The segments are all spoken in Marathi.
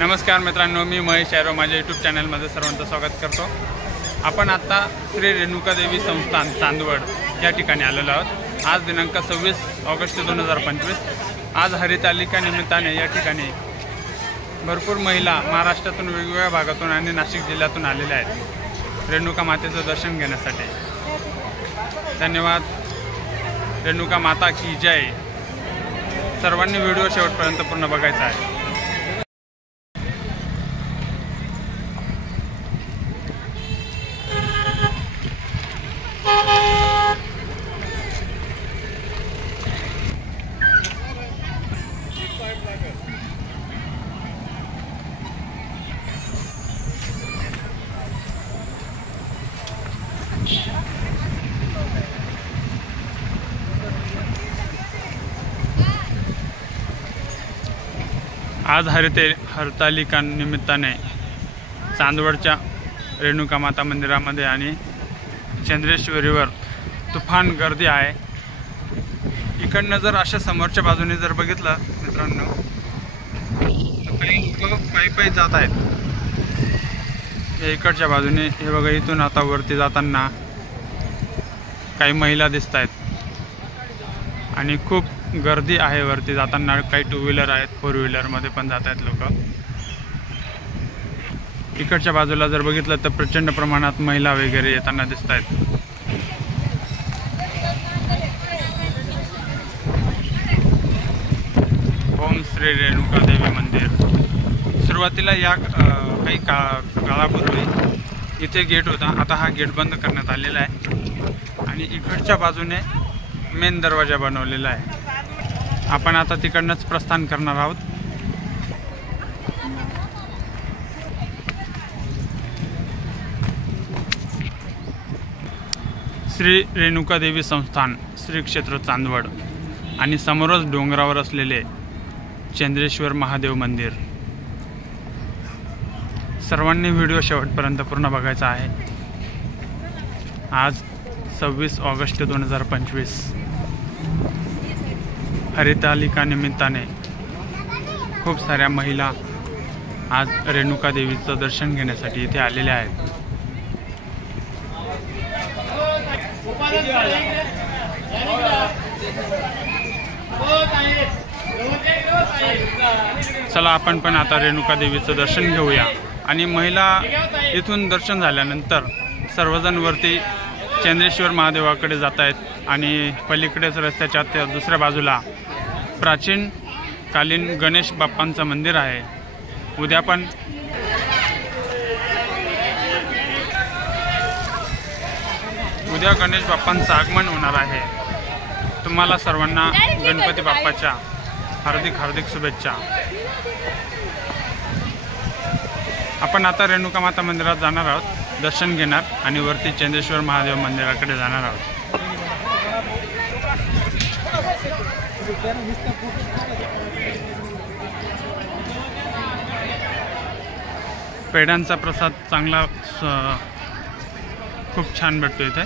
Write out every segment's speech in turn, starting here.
नमस्कार मित्रांनो, मी महेश यारो माझ्या यूट्यूब चॅनलमध्ये सर्वांचं स्वागत करतो। आपण आता श्री रेणुका देवी संस्थान चांदवड या ठिकाणी आलेलो आहोत। आज दिनांक 26 ऑगस्ट 2025। आज हरितालिका निमित्ताने या ठिकाणी भरपूर महिला महाराष्ट्रातून वेगवेगळ्या भागातून आणि नाशिक जिल्ह्यातून आलेल्या आहेत रेणुका मातेचं दर्शन घेण्यासाठी। धन्यवाद। रेणुका माता की जय। सर्वांनी व्हिडिओ शेवटपर्यंत पूर्ण बघायचा आहे। आज हरतालिका निमित्ताने चांदवडच्या रेणुका माता मंदिरामध्ये आणि चंद्रेश्वरीवर तुफान गर्दी आहे। इकडनं जर अशा समोरच्या बाजूने जर बघितलं मित्रांनो तर काही लोक पायी जात आहेत। इकडच्या बाजूने हे बघा, इथून आता वरती जाताना काही महिला दिसत आहेत आणि खूप गर्दी आहे वरती जाताना। काही टू व्हीलर आहेत, फोर व्हीलरमध्ये पण जात आहेत लोक। इकडच्या बाजूला जर बघितलं तर प्रचंड प्रमाणात महिला वगैरे येताना दिसत आहेत। ओम श्री रेणुका देवी मंदिर। सुरुवातीला या काही काळापूर्वी इथे गेट होता, आता हा गेट बंद करण्यात आलेला आहे आणि इकडच्या बाजूने मेन दरवाजा बनवलेला आहे। आपण आता तिकडनंच प्रस्थान करणार आहोत। श्री रेणुका देवी संस्थान श्री क्षेत्र चांदवड आणि समोरच डोंगरावर असलेले चंद्रेश्वर महादेव मंदिर। सर्वांनी व्हिडिओ शेवटपर्यंत पूर्ण बघायचा आहे। आज 26 ऑगस्ट 2025 हरितालिका निमित्ताने खूप साऱ्या महिला आज रेणुका देवीचं दर्शन घेण्यासाठी इथे आलेल्या आहेत। चला आपण पण आता रेणुका देवीचं दर्शन घेऊया। आणि महिला इथून दर्शन झाल्यानंतर सर्वजण वरती चंद्रेश्वर महादेवाकडे जात आहेत आणि पलीकडेच रस्त्याच्या त्या दुसऱ्या बाजूला प्राचीन कालीन गणेश बाप्पांचं मंदिर आहे। उद्या गणेश बाप्पांचं आगमन होणार आहे। तुम्हाला सर्वांना गणपती बाप्पाच्या हार्दिक शुभेच्छा। आपण आता रेणुका माता मंदिरात जाणार आहोत, दर्शन घेणार आणि वरती चंद्रेश्वर महादेव मंदिराकडे जाणार आहोत। पेढ्यांचा प्रसाद चांगला खूप छान भेटतो इथे।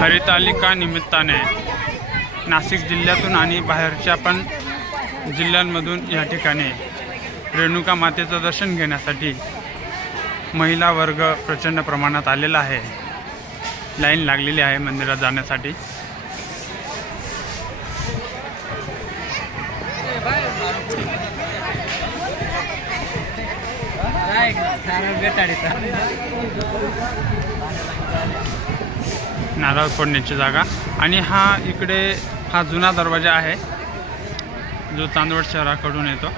हरितालिका निमित्ताने नाशिक जिल्ह्यातून आणि बाहेरच्या पण जिल्ह्यांमधून या ठिकाणी रेणुका मातेचं दर्शन घेण्यासाठी महिला वर्ग प्रचंड प्रमाणात आलेला आहे। लाईन लागलेली आहे मंदिरात जाण्यासाठी। नारळ फोडण्याची जागा आणि हा जुना दरवाजा आहे जो चांदवड शहराकडून येतो।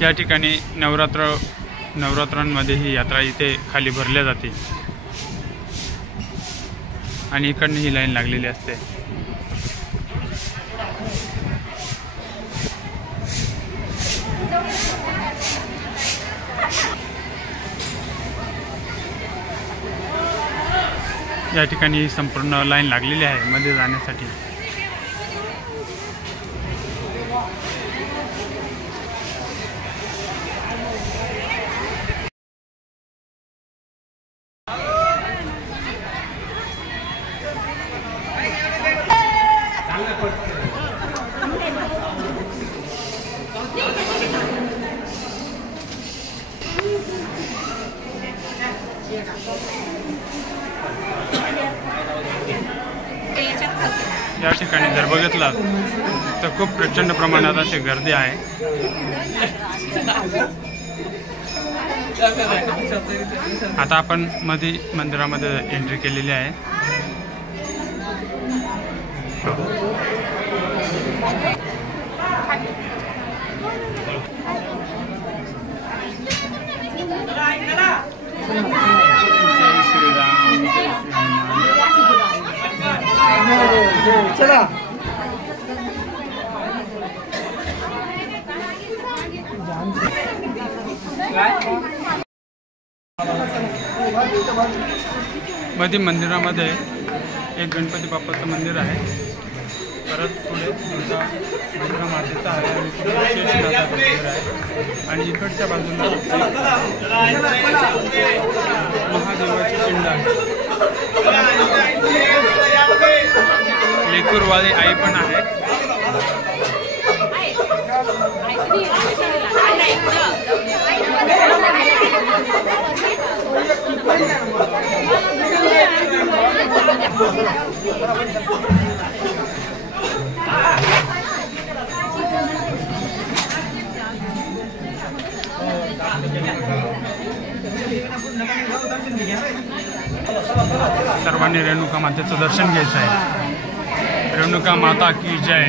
या ठिकाणी नवरात्रांमध्ये ही यात्रा इथे खाली भरल्या जाते आणि इकडनं ही लाईन लागलेली असते। या ठिकाणी संपूर्ण लाईन लागलेली आहे मध्ये जाण्यासाठी. या ठिकाणी जर बघितलं तर खूप प्रचंड प्रमाणात अशी गर्दी आहे. आता आपण मध्ये मंदिरामध्ये एंट्री केलेली आहे. चला मध्ये मंदिरामध्ये एक गणपती बाप्पाचं मंदिर आहे. परत पुढे दुर्गा मातेचं आहे आणि शेषनागाचं मंदिर आहे. आणि इकडच्या बाजूला महादेवाची पिंड आहे. लेकूरवाली आई पण आहे. सर्वांनी रेणुका मातेचं दर्शन घ्यायचं आहे. रेणुका माता की जय.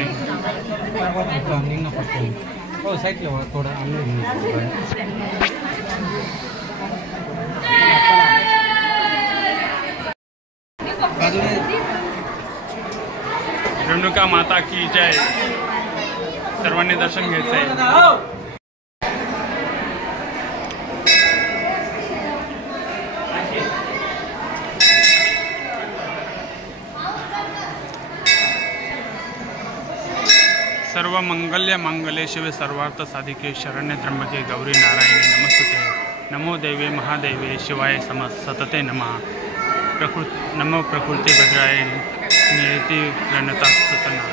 रेणुका माता की जय. सर्वांनी दर्शन घ्यायचं आहे. सर्व मंगल्य मांगल्ये शिवे सर्वार्थ साधिके शरण्ये त्र्यंबके गौरी नारायणी नमस्तुते. नमो देवे महादेवे शिवाय सतते नमः. नमो प्रकृती भद्राय नियती प्रणतास्तुतना.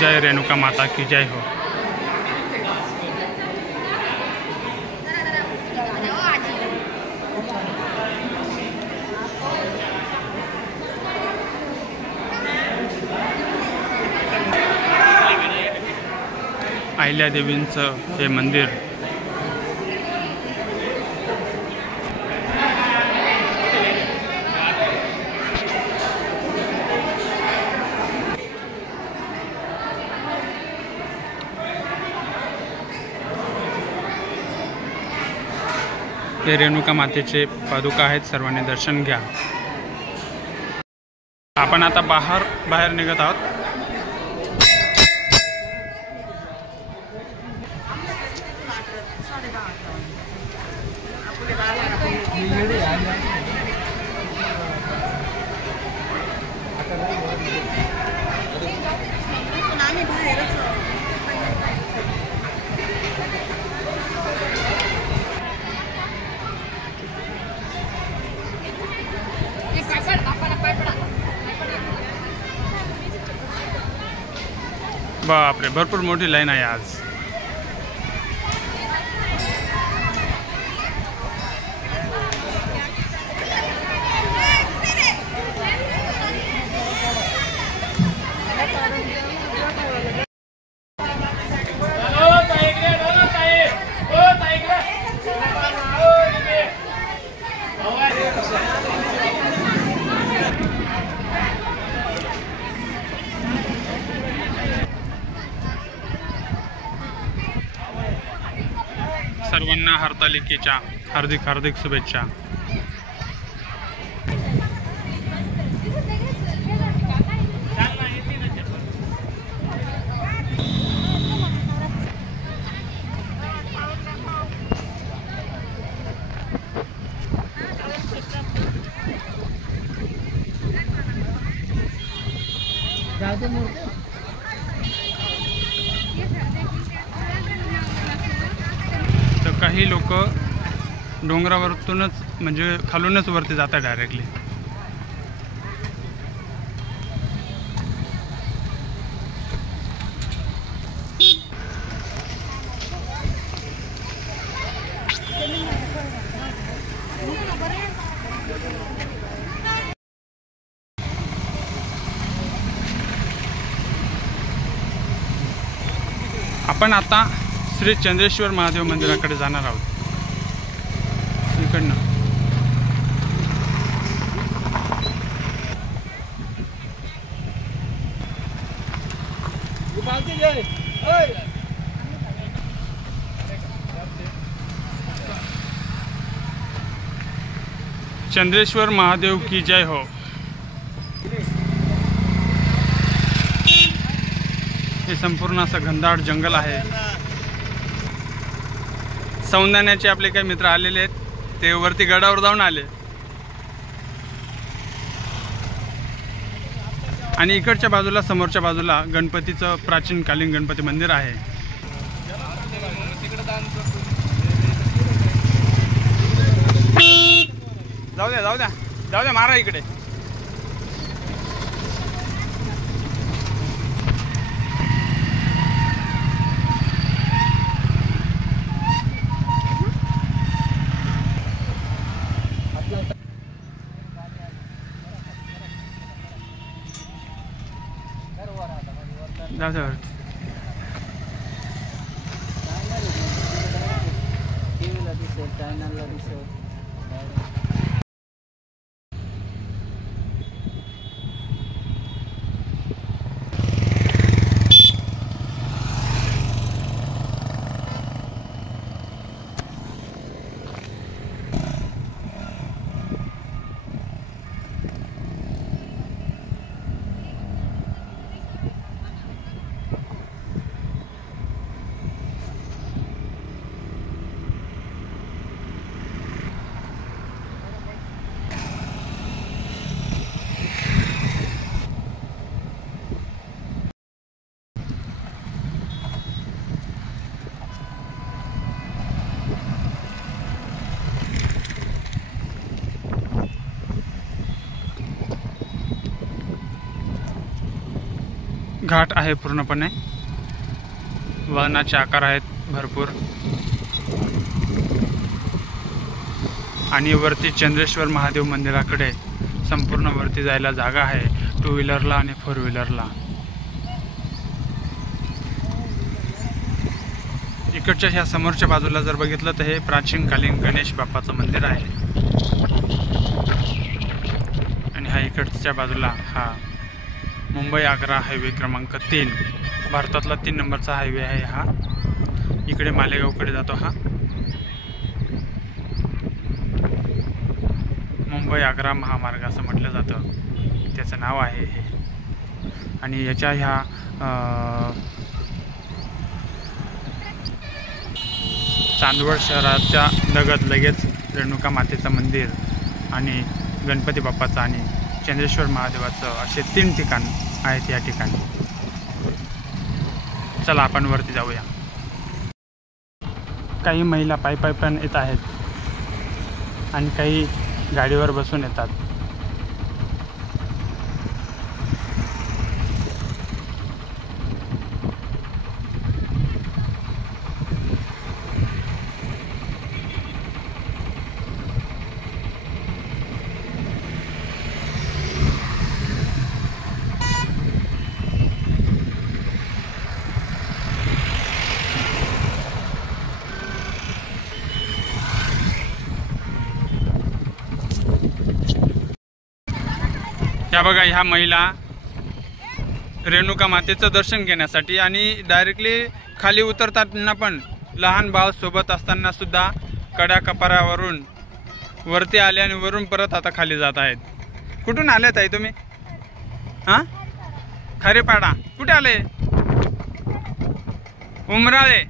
जय रेणुका माता की जय हो. अहिल्यादेवींचं हे मंदिर हे रेणुका मातेचे पादुका आहेत. सर्वांनी दर्शन घ्या. आपण आता बाहेर निघत आहोत. बापरे, भरपूर मोठी लाईन आहे आज. सर्वांना हरतालिकेच्या हार्दिक शुभेच्छा. तर काही लोक डोंगरावरतूनच म्हणजे खालूनच वरती जातात डायरेक्टली. आपण आता श्री चंद्रेश्वर महादेव मंदिराकडे जाणार आहोत. इकडनं चंद्रेश्वर महादेव की जय हो. हे संपूर्ण असं घनदाट जंगल आहे. सौंदाण्याचे आपले काही मित्र आलेले आहेत, ते वरती गडावर जाऊन आले. आणि इकडच्या बाजूला समोरच्या बाजूला गणपतीचं प्राचीन कालीन गणपती मंदिर आहे. जाऊ द्या जाऊ द्या जाऊ द्या, मारा इकडे. जाऊ द्या वरती. घाट आहे पूर्णपणे, वळणाचे आकार आहेत भरपूर. आणि वरती चंद्रेश्वर महादेव मंदिराकडे संपूर्ण वरती जायला जागा आहे, 2 व्हीलरला आणि 4 व्हीलरला. इकडच्या ह्या समोरच्या बाजूला जर बघितलं तर हे प्राचीन कालीन गणेश बाप्पाचं मंदिर आहे. आणि हा इकडच्या बाजूला हा मुंबई आग्रा हायवे क्रमांक 3, भारतातला 3 नंबरचा हायवे आहे हा. इकडे मालेगावकडे जातो हा. मुंबई आग्रा महामार्ग असं म्हटलं जातं, त्याचं नाव आहे हे. आणि याच्या ह्या चांदवड शहराच्या लगेच रेणुका मातेचं मंदिर आणि गणपती बाप्पाचं आणि चंद्रेश्वर महादेवाचं असे 3 ठिकाण आहेत या ठिकाणी. चला आपण वरती जाऊया. काही महिला पायी पण येत आहेत आणि काही गाडीवर बसून येतात. ह्या बघा, ह्या महिला रेणुका मातेचं दर्शन घेण्यासाठी आणि डायरेक्टली खाली उतरताना पण लहान भाव सोबत असताना सुद्धा कड्या कपारावरून वरती आले आणि वरून परत आता खाली जात आहेत. कुठून आले ताई तुम्ही? हां, खरेपाडा. कुठे आले? उमराळे.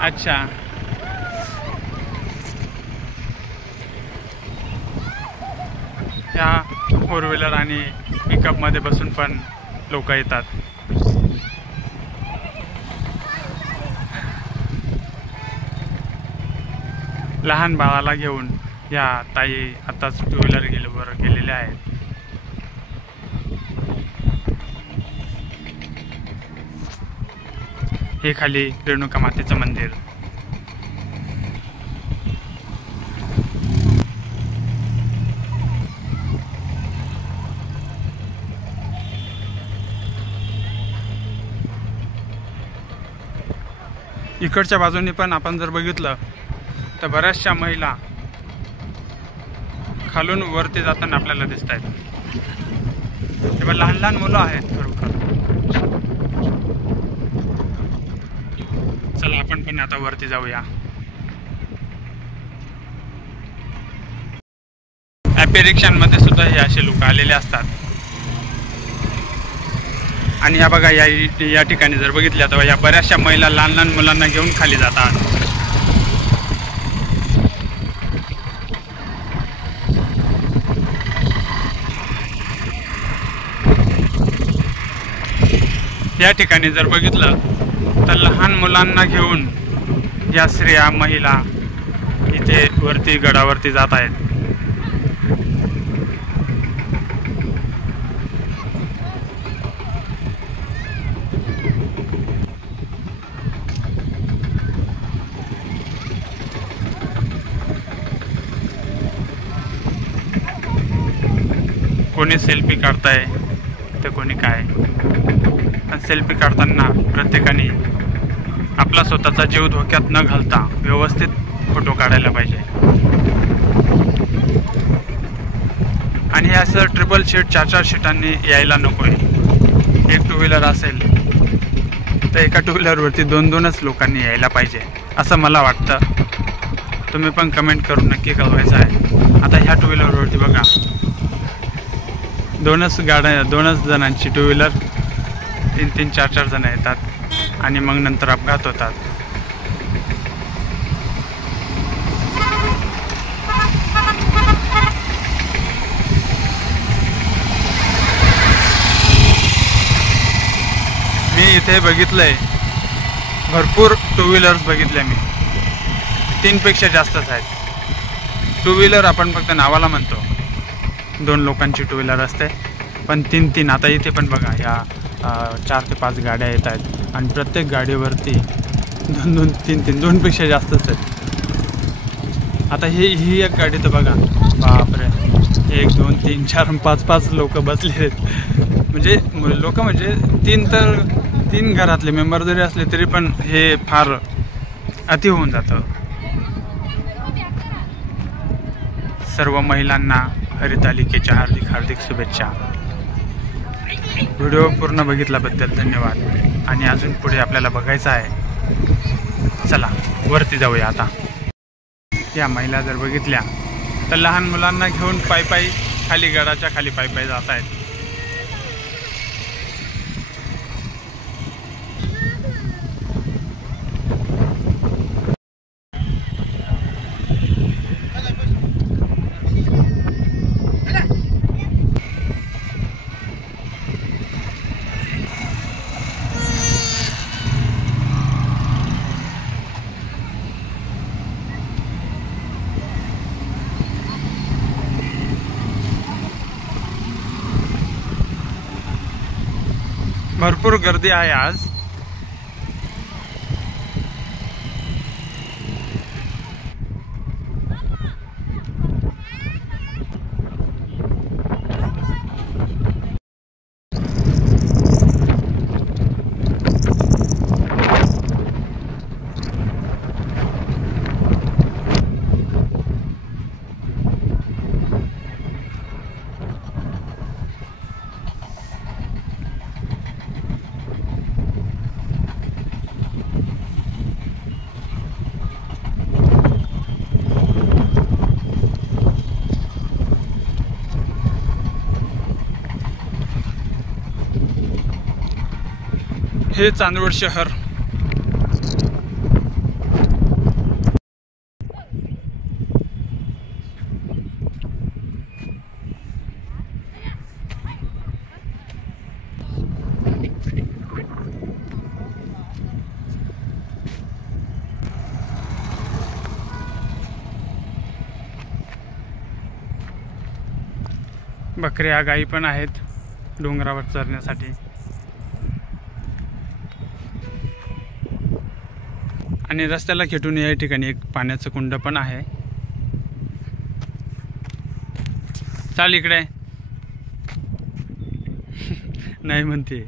अच्छा. ह्या 4 व्हीलर आणि पिकअपमध्ये बसून पण लोक येतात. लहान बाळाला घेऊन या ताई आताच 2 व्हीलर गेलेल्या आहेत. हे खाली रेणुका मातेचं मंदिर. इकडच्या बाजूने पण आपण जर बघितलं तर बऱ्याचशा महिला खालून वरती जाताना आपल्याला दिसत आहेत. तेव्हा लहान लहान मुलं आहेत खरोखर. चला आपण पण आता वरती जाऊया. ॲपी रिक्षांमध्ये सुद्धा हे असे लोक आलेले असतात. आणि या बघा या ठिकाणी जर बघितल्या तर या बऱ्याचशा महिला लहान लहान मुलांना घेऊन खाली जातात. या ठिकाणी जर बघितलं तर लहान मुलांना घेऊन या स्त्रिया महिला इथे वरती गडावरती जात आहेत. कोणी सेल्फी काढताय तर कोणी काय. सेल्फी काढताना प्रत्येकाने आपला स्वतःचा जीव धोक्यात न घालता व्यवस्थित फोटो काढायला पाहिजे. आणि हे असं ट्रिपल सीट 4-4 सीटांनी यायला नकोय. एक 2 व्हीलर असेल तर एका 2 व्हीलरवरती 2-2च लोकांनी यायला पाहिजे असं मला वाटतं. तुम्ही पण कमेंट करून नक्की कळवायचं आहे. आता ह्या 2 व्हीलरवरती बघा 2च जणांची 2 व्हीलर 3-3, 4-4 जण येतात आणि मग नंतर अपघात होतात. मी इथे बघितलंय भरपूर 2 व्हीलर्स बघितले मी. 3 पेक्षा जास्तच आहेत. 2 व्हीलर आपण फक्त नावाला म्हणतो. 2 लोकांची 2 व्हीलर असते पण 3-3. आता इथे पण बघा या 4 ते 5 गाड्या येत आहेत आणि प्रत्येक गाडीवरती 2-2, 3-3, 2 पेक्षा जास्तच आहेत. आता ही एक गाडी तर बघा, बापरे, 1, 2, 3, 4, 5 लोक बसले आहेत. म्हणजे लोक म्हणजे 3 घरातले मेंबर जरी असले तरी पण हे फार अति होऊन जातं. सर्व महिलांना हरितालिकेच्या हार्दिक शुभेच्छा. व्हिडिओ पूर्ण बघितल्याबद्दल धन्यवाद. आणि अजून पुढे आपल्याला बघायचं आहे. चला वरती जाऊया आता. या महिला जर बघितल्या तर लहान मुलांना घेऊन पायी खाली गडाच्या खाली पायी जात आहेत. भरपूर गर्दी आहे आज. हे चांदवड शहर. बकऱ्या गाई पण आहेत डोंगरावर चरण्यासाठी. आणि रस्त्याला खेटून या ठिकाणी एक पाण्याचं कुंड पण आहे. चाल इकडे नाही म्हणते.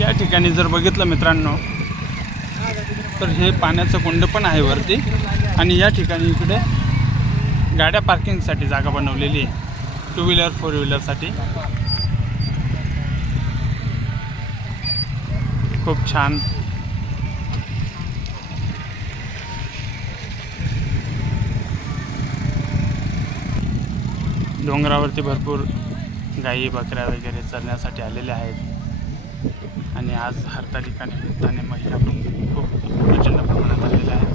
या ठिकाणी जर बघितलं मित्रांनो तर हे पाण्याचं कुंड पण आहे वरती. आणि या ठिकाणी इकडे गाड्या पार्किंगसाठी जागा बनवलेली आहे, 2 व्हीलर 4 व्हीलरसाठी. खूप छान. डोंगरावरती भरपूर गाई बकऱ्या वगैरे चरण्यासाठी आलेल्या आहेत. आणि आज हरतालिका निमित्ताने महिला खूप प्रचंड प्रमाणात आलेल्या आहेत.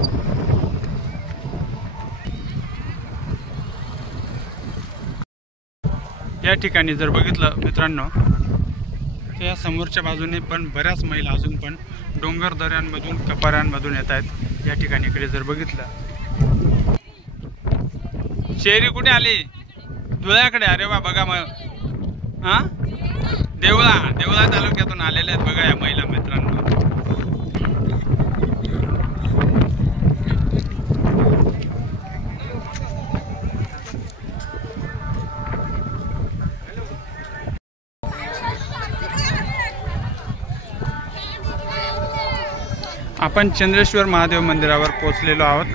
या ठिकाणी जर बघितलं मित्रांनो तर या समोरच्या बाजूने पण बऱ्याच महिला अजून पण डोंगर दऱ्यांमधून कपाऱ्यांमधून येत आहेत. या ठिकाणी इकडे जर बघितलं शेरी कुठे आली धुळ्याकडे. अरे वा बघा मग हां देवळा तालुक्यातून आलेल्या आहेत बघा या महिला मित्रांनो. आपण चंद्रेश्वर महादेव मंदिरावर पोहोचलेलो आहोत,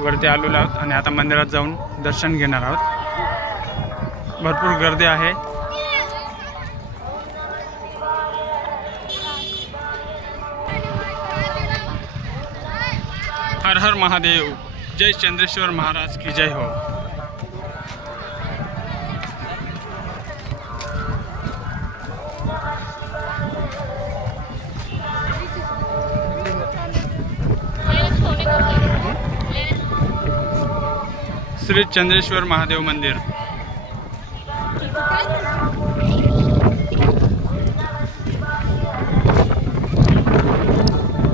वरती आलेलो आहोत आणि आता मंदिरात जाऊन दर्शन घेणार आहोत. भरपूर गर्दी आहे. हर हर महादेव. जय चंद्रेश्वर महाराज की जय हो. श्री चंद्रेश्वर महादेव मंदिर.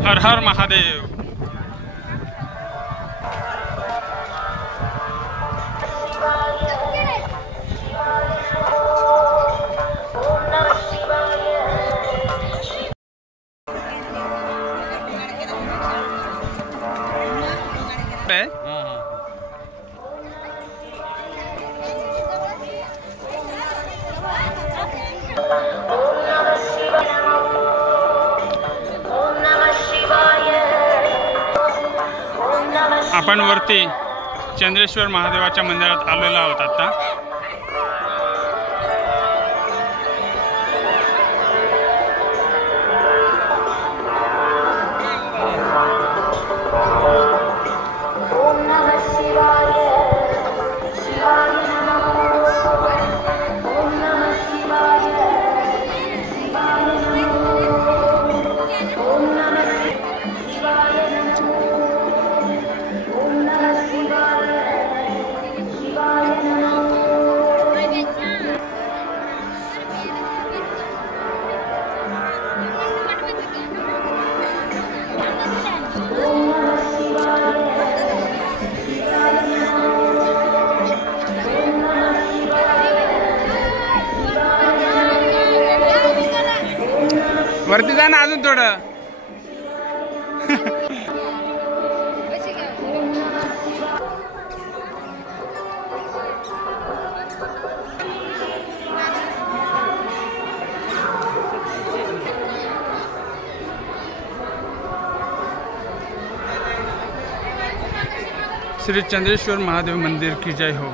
हर हर महादेव. आपण वरती चंद्रेश्वर महादेवाच्या मंदिरात आलेलो आहोत आता. वरती जा ना अजून थोडं. श्री चंद्रेश्वर महादेव मंदिर की जय हो.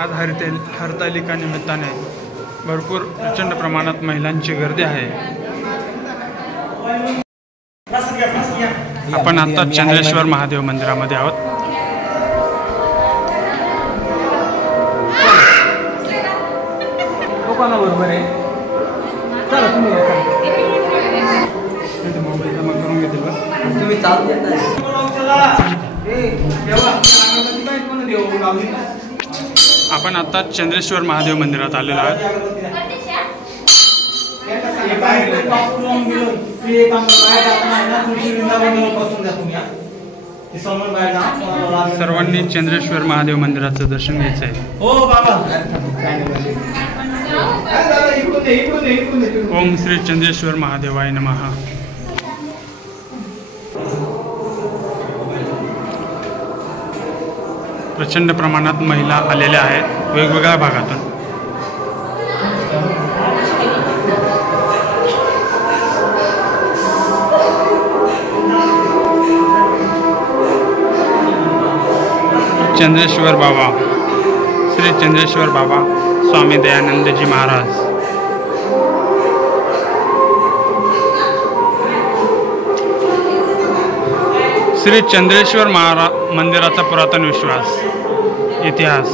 आज हरतालिका निमित्ताने भरपूर प्रचंड प्रमाणात महिलांची गर्दी आहे। आपण आता चंद्रेश्वर महादेव मंदिरामध्ये आहोत। बरोबर आहे, चला तुम्ही मोबाईल जमा करून घेतील का तुम्ही चालू देताय। आपण आता चंद्रेश्वर महादेव मंदिरात आलेलो आहोत। सर्वांनी चंद्रेश्वर महादेव मंदिराचं दर्शन घ्यायचं आहे। हो बाबा, ओम श्री चंद्रेश्वर महादेवाय नमः। प्रचंड प्रमाणात महिला आलेल्या आहेत वेगवेगळ्या भागातून। चंद्रेश्वर बाबा, श्री चंद्रेश्वर बाबा स्वामी दयानंद जी महाराज। श्री चंद्रेश्वर मंदिराचा पुरातन विश्वास इतिहास।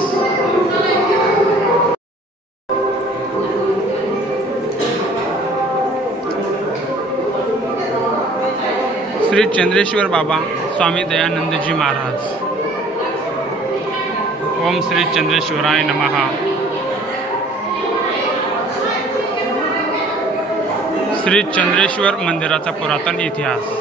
श्री चंद्रेश्वर बाबा स्वामी दयानंद जी महाराज। ओम श्री चंद्रेश्वराय नमः। श्री चंद्रेश्वर मंदिराचा पुरातन इतिहास।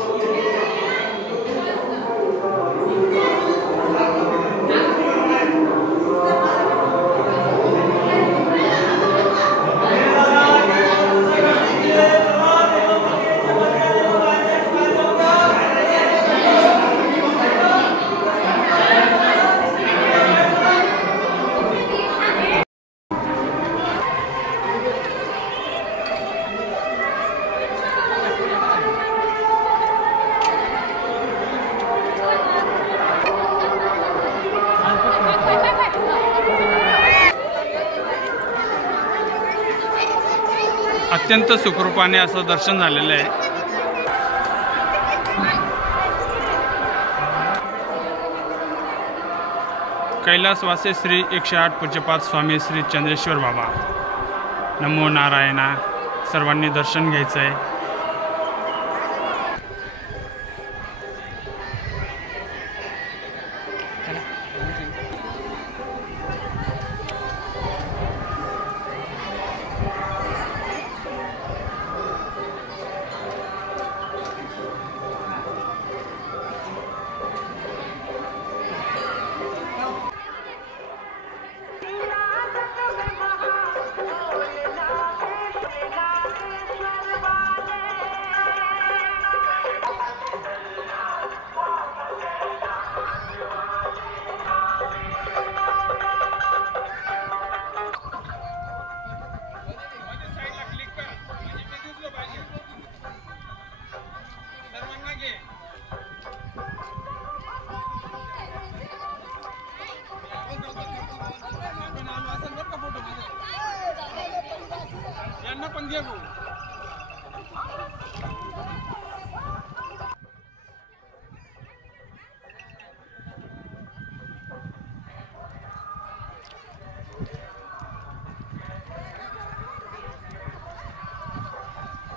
अत्यंत सुखरूपाने असं दर्शन झालेलं आहे। कैलासवासी श्री 108 पूज्यपाद स्वामी श्री चंद्रेश्वर बाबा। नमो नारायणा। सर्वांनी दर्शन घ्यायचं आहे।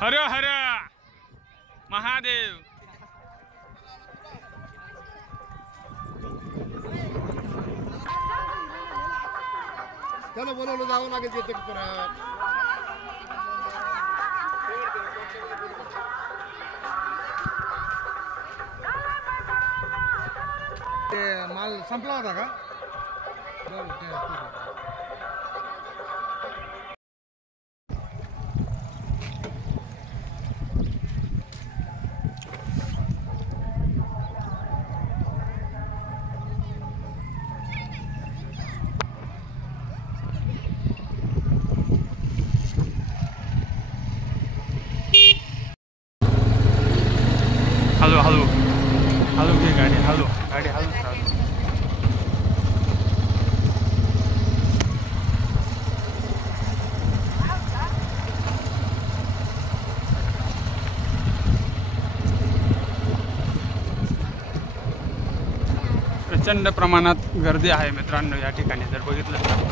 हर हर महादेव। त्याला बोलवलं जावं लागेल तिथे परत। ते माल संपला होता का? हॅलो हॅलो हॅलो घे गाडी, हॅलो गाडी हॅलो। प्रचंड प्रमाणात गर्दी आहे मित्रांनो या ठिकाणी जर बघितलं तर.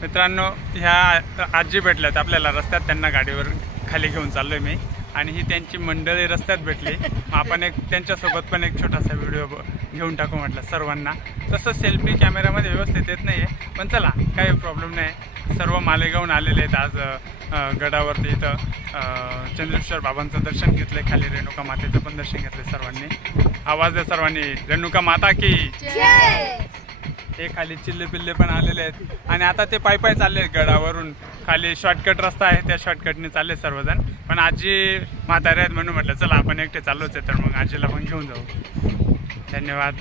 मित्रांनो ह्या आजी भेटल्यात आपल्याला रस्त्यात, त्यांना गाडीवर खाली घेऊन चाललोय मी आणि ही त्यांची मंडळी रस्त्यात भेटली. आपण एक त्यांच्यासोबत पण एक छोटासा व्हिडिओ घेऊन टाकू म्हटलं सर्वांना. तसं सेल्फी कॅमेऱ्यामध्ये व्यवस्थित येत नाही आहे, पण चला काही प्रॉब्लेम नाही. सर्व मालेगावून आलेले आहेत आज गडावरती. इथं चंद्रेश्वर बाबांचं दर्शन घेतलं, खाली रेणुका मातेचं पण दर्शन घेतलं सर्वांनी. आवाज द्या सर्वांनी, रेणुका माता की जय. हे खाली चिल्ले पिल्ले पण आलेले आहेत आणि आता ते पायी चालले आहेत गडावरून. खाली शॉर्टकट रस्ता आहे, त्या शॉर्टकटने चालले सर्वजण. पण आजी म्हातारे आहेत म्हणून म्हटलं चला आपण एकटे चाललोच आहे, तर मग आजीला पण घेऊन जाऊ. धन्यवाद.